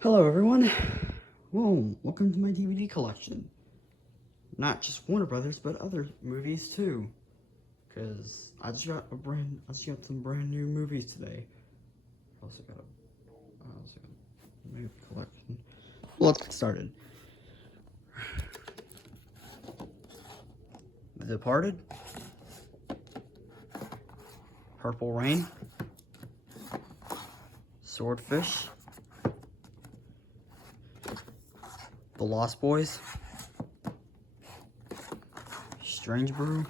Hello everyone. Whoa, welcome to my DVD collection. Not just Warner Brothers, but other movies too. Cause I just got some brand new movies today. I also got a movie collection. Well, let's get started. The Departed, Purple Rain, Swordfish, The Lost Boys, Strange Brew,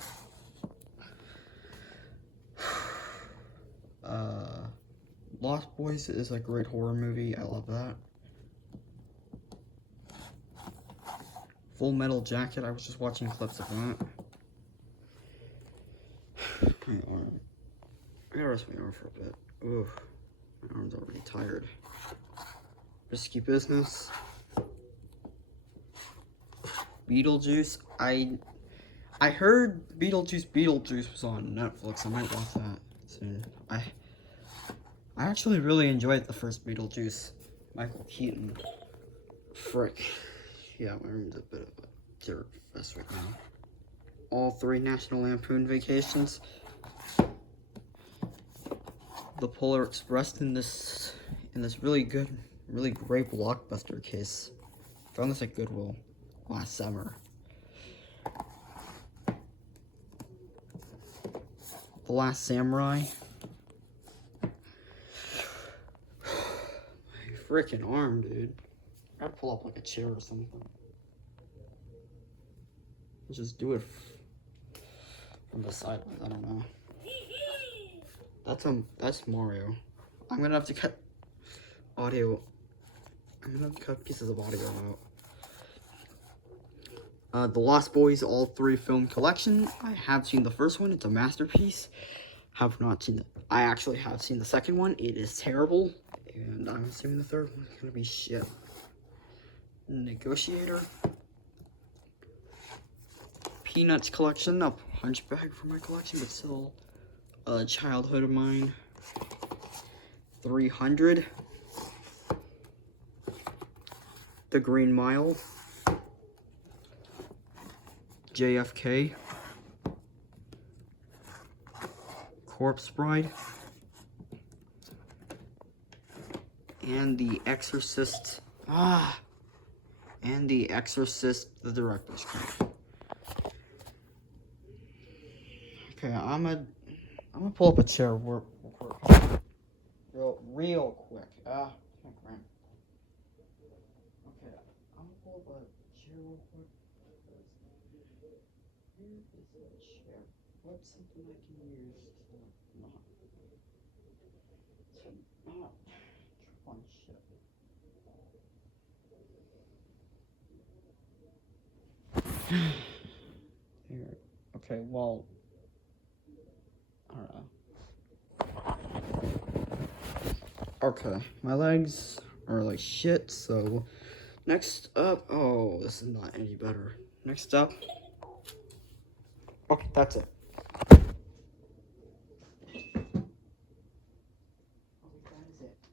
Lost Boys is a great horror movie. I love that. Full Metal Jacket. I was just watching clips of that. My arm. I gotta rest my arm for a bit. Ooh, my arm's already tired. Risky Business. Beetlejuice. I heard Beetlejuice was on Netflix. I might watch that soon. I actually really enjoyed the first Beetlejuice. Michael Keaton. Frick. Yeah, my room's a bit of a jerk fest right now. All three National Lampoon Vacations. The Polar Express in this really great blockbuster case. Found this at Goodwill last summer. The Last Samurai. My freaking arm, dude. I gotta pull up like a chair or something. Let's just do it from the sidelines. I don't know. That's Mario. I'm gonna have to cut audio. I'm gonna have to cut pieces of audio out. The Lost Boys all three film collection. I have seen the first one. It's a masterpiece. Have not seen it. I actually have seen the second one. It is terrible, and I'm assuming the third one's gonna be shit. Negotiator. Peanuts collection. A Hunchback for my collection, but still a childhood of mine. 300. The Green Mile. JFK. Corpse Bride. And The Exorcist. And The Exorcist, the director's cut. Okay, I'm gonna pull up a chair real quick. Okay, I'm gonna pull up a chair real quick. Where is a chair? What's something I can use to not trip on shit? Here. Okay, well, I don't know. Okay, my legs are like shit, so next up, oh, this is not any better. Next up, okay, that's it.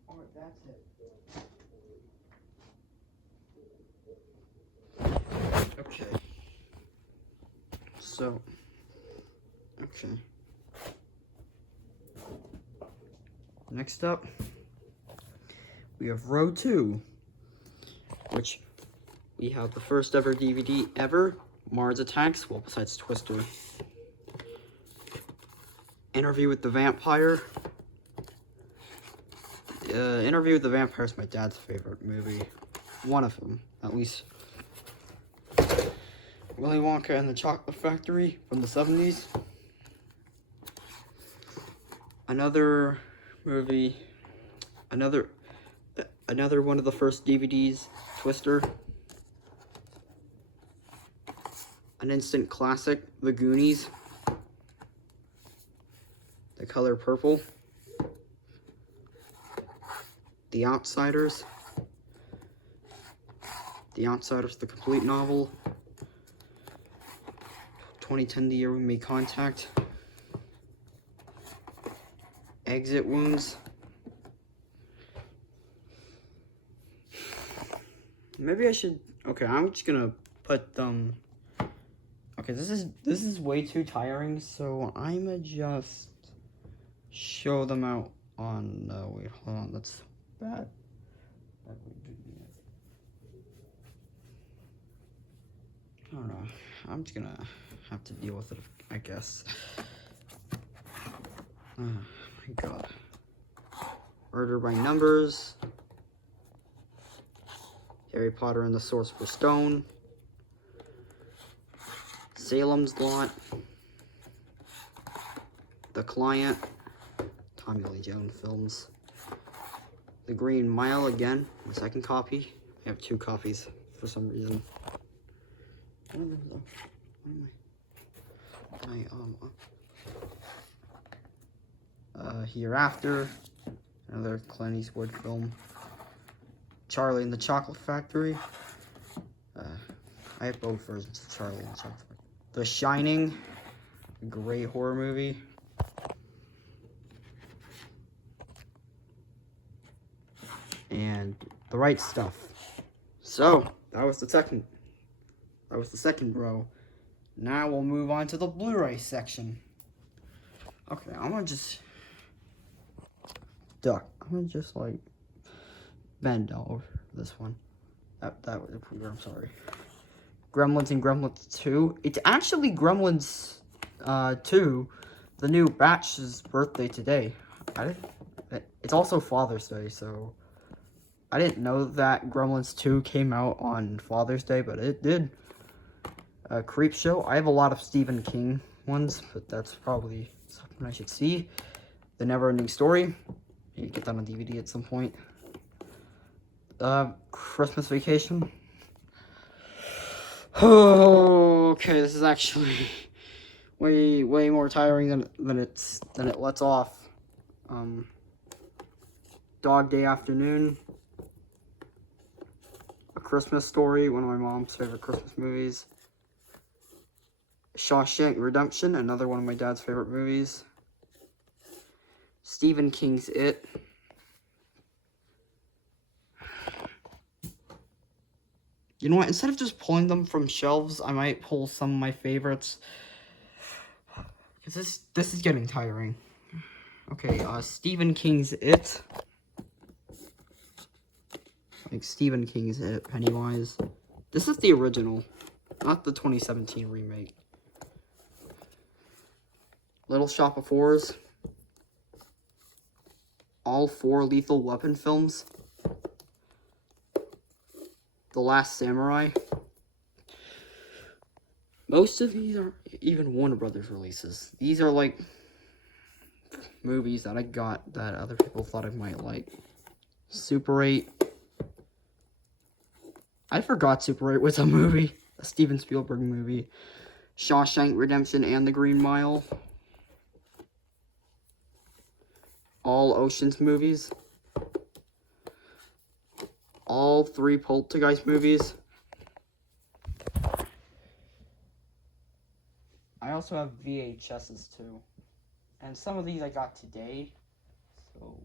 Alright, that's it. Okay. So, okay. Next up, we have Row 2, which we have the first ever DVD ever, Mars Attacks, well, besides Twister. Interview with the Vampire. Interview with the Vampire is my dad's favorite movie. One of them, at least. Willy Wonka and the Chocolate Factory from the 70s. Another movie, another one of the first DVDs, Twister. An instant classic, The Goonies. The Color Purple. The Outsiders. The Outsiders, the complete novel. 2010, the year we made contact. Exit Wounds. maybe I should. Okay, I'm just gonna put them. Okay, this is way too tiring, so I'ma just show them out on. Wait, hold on, that's bad. I don't know. I'm just gonna have to deal with it, I guess. Oh my god. Murder by Numbers. Harry Potter and the Sorcerer's Stone. Salem's Lot. The Client. Tommy Lee Jones films. The Green Mile again, my second copy. I have 2 copies for some reason. Hereafter, another Clint Eastwood film. Charlie and the Chocolate Factory. I have both versions of Charlie and the Chocolate Factory. The Shining, a great horror movie. And The Right Stuff. So, that was the second row. Now we'll move on to the Blu-ray section. Okay, I'm gonna just duck. I'm gonna just like bend over this one. That was I'm sorry. Gremlins and Gremlins 2. It's actually Gremlins 2, the new batch's birthday today. It's also Father's Day, so I didn't know that Gremlins 2 came out on Father's Day, but it did. Creepshow. I have a lot of Stephen King ones, but that's probably something I should see. The Neverending Story. You get that on DVD at some point. Christmas Vacation. Oh, okay, this is actually way more tiring than it lets off. Dog Day Afternoon. A Christmas Story, one of my mom's favorite Christmas movies. Shawshank Redemption, another one of my dad's favorite movies. Stephen King's It. You know what, instead of just pulling them from shelves, I might pull some of my favorites. Because this is getting tiring. Okay, Stephen King's It. Like Stephen King's It, Pennywise. This is the original, not the 2017 remake. Little Shop of Horrors. All 4 Lethal Weapon films. The Last Samurai. Most of these are even Warner Brothers releases. These are like movies that I got that other people thought I might like. Super 8. I forgot Super 8 was a movie. A Steven Spielberg movie. Shawshank Redemption and The Green Mile. All Ocean's movies. All 3 Poltergeist movies. I also have VHSs too. And some of these I got today. So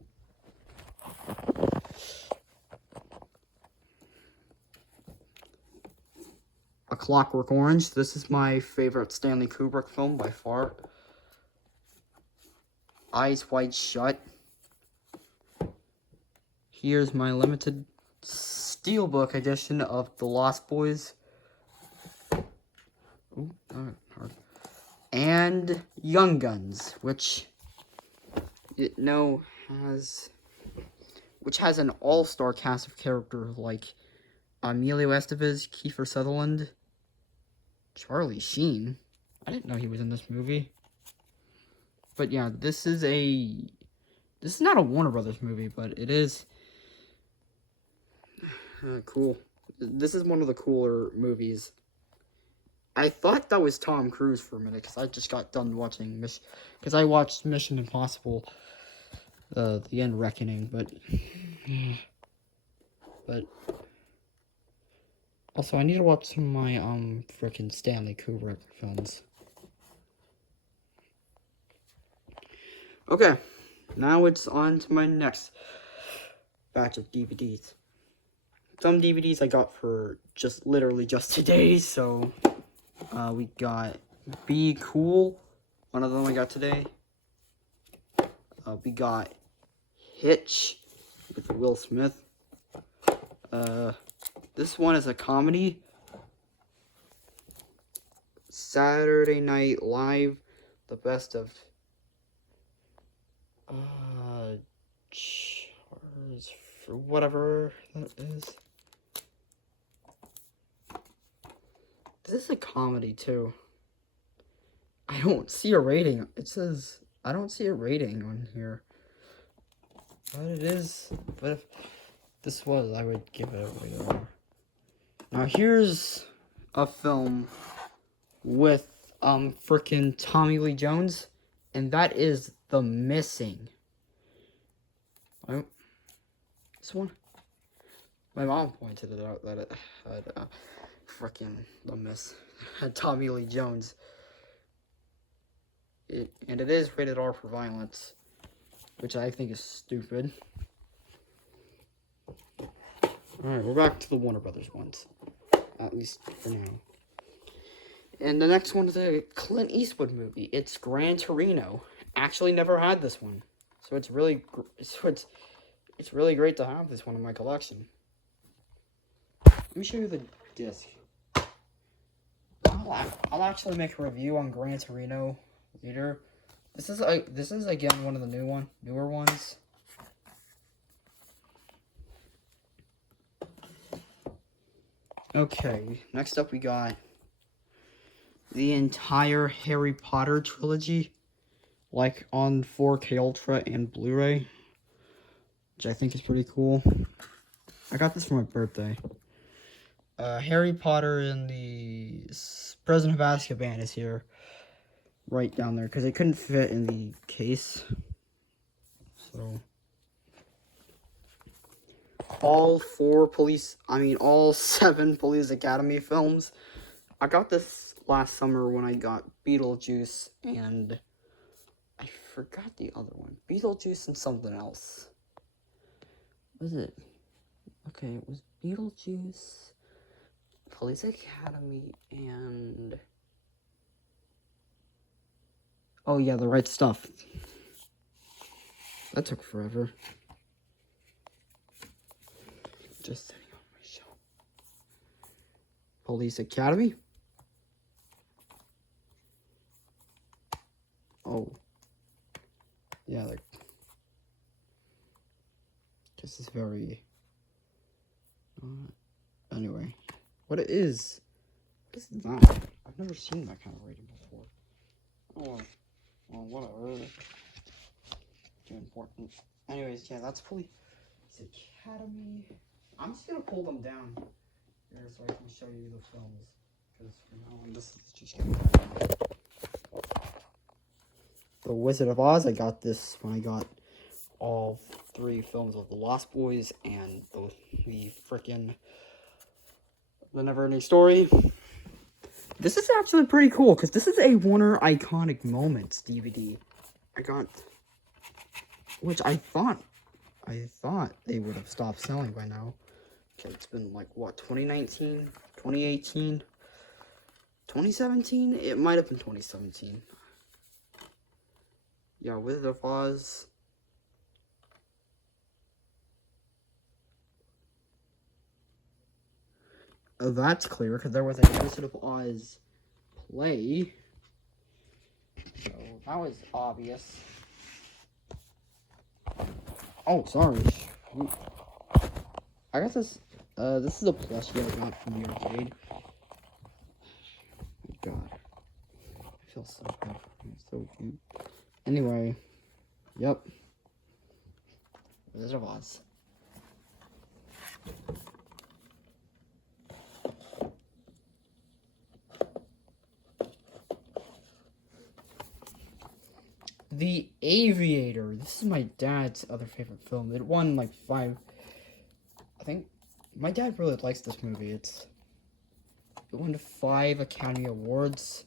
A Clockwork Orange. This is my favorite Stanley Kubrick film by far. Eyes Wide Shut. Here's my limited steelbook edition of The Lost Boys. Ooh, hard. And Young Guns, which has an all-star cast of characters like Emilio Estevez, Kiefer Sutherland, Charlie Sheen. I didn't know he was in this movie. But yeah, this is not a Warner Brothers movie, but it is cool. This is one of the cooler movies. I thought that was Tom Cruise for a minute, because I just got done watching because I watched Mission Impossible, The End Reckoning, but also I need to watch some of my freaking Stanley Kubrick films. Okay, now it's on to my next batch of DVDs. some DVDs I got for literally just today. So we got Be Cool, one of them I got today. We got Hitch with Will Smith. This one is a comedy. Saturday Night Live, the best of Charles, for whatever that is. This is a comedy too. I don't see a rating. It says I don't see a rating on here. But it is. But if this was, I would give it a rating R. Now here's a film with frickin' Tommy Lee Jones, and that is The Missing. This one, my mom pointed it out that it had frickin' The Miss had Tommy Lee Jones. And it is rated R for violence, which I think is stupid. Alright, we're back to the Warner Brothers ones, at least for now. And the next one is a Clint Eastwood movie. It's Gran Torino. Actually, never had this one, so it's really great to have this one in my collection. Let me show you the disc. I'll actually make a review on Gran Torino later. This is again one of the newer ones. Okay, next up we got the entire Harry Potter trilogy, like on 4K Ultra and Blu-ray, which I think is pretty cool. I got this for my birthday. Harry Potter and the Prisoner of Azkaban is here, right down there, because it couldn't fit in the case. So all 7 Police Academy films. I got this last summer when I got Beetlejuice and I forgot the other one. Beetlejuice and something else. What was it? Okay, it was Beetlejuice, Police Academy, and oh yeah, The Right Stuff. That took forever. Just sitting on my shelf. Police Academy. Oh. Yeah, like this is very anyway. What is that? I've never seen that kind of rating before. Oh well, whatever. Too important. Anyways, yeah, that's Police Academy. I'm just gonna pull them down here so I can show you the films. Because for now on, this is just getting boring. The Wizard of Oz, I got this when I got all 3 films of The Lost Boys and the frickin' The Never-Ending Story. This is actually pretty cool, because this is a Warner Iconic Moments DVD. I got, which I thought they would have stopped selling by now. Okay, it's been like, what, 2019, 2018, 2017? It might have been 2017. Yeah, Wizard of Oz. Oh, that's clear, because there was a Wizard of Oz play. So, that was obvious. Oh, sorry. I got this. This is a plushie I got from the arcade. Oh my god. I feel so bad. It's so cute. Anyway. Yep. Wizard of Oz. The Aviator. This is my dad's other favorite film. It won like 5. I think my dad really likes this movie. It won 5 Academy Awards.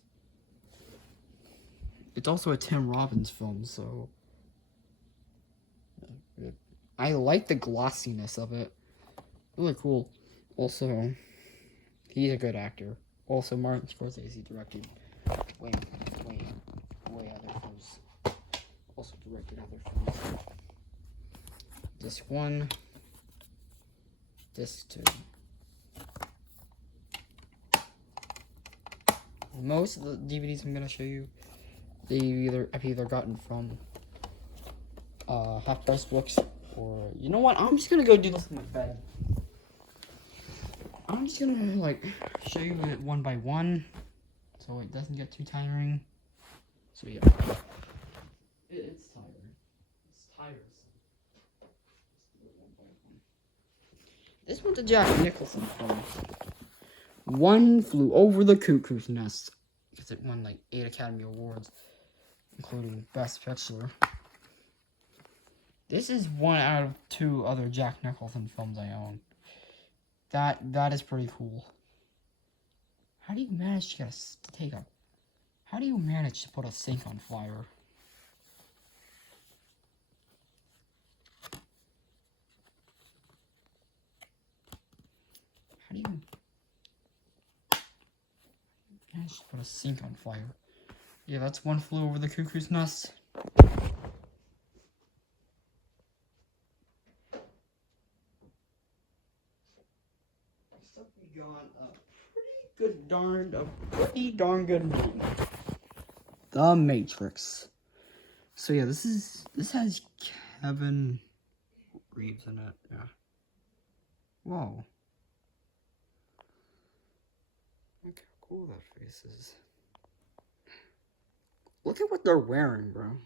It's also a Tim Robbins film, so I like the glossiness of it. Really cool. Also, he's a good actor. Also, Martin Scorsese directed way other films. Also directed other films. Disc 1, Disc 2. Most of the DVDs I'm gonna show you, I've either gotten from Half Price Books, or you know what? I'm just gonna go do this in my bed. I'm just gonna like show you it one by one, so it doesn't get too tiring. So yeah, it's tiring. It's tiresome. This one's a Jack Nicholson film. One Flew Over the Cuckoo's Nest, because it won like 8 Academy Awards, including Best Picture. This is 1 out of 2 other Jack Nicholson films I own. That is pretty cool. How do you manage to how do you manage to put a sink on fire? How do you manage to put a sink on fire? Yeah, that's One Flew Over the Cuckoo's Nest. Next up, we got a pretty darn good movie. The Matrix. So yeah, this has Kevin Reeves in it. Yeah. Whoa. Look how cool that face is. Look at what they're wearing, bro.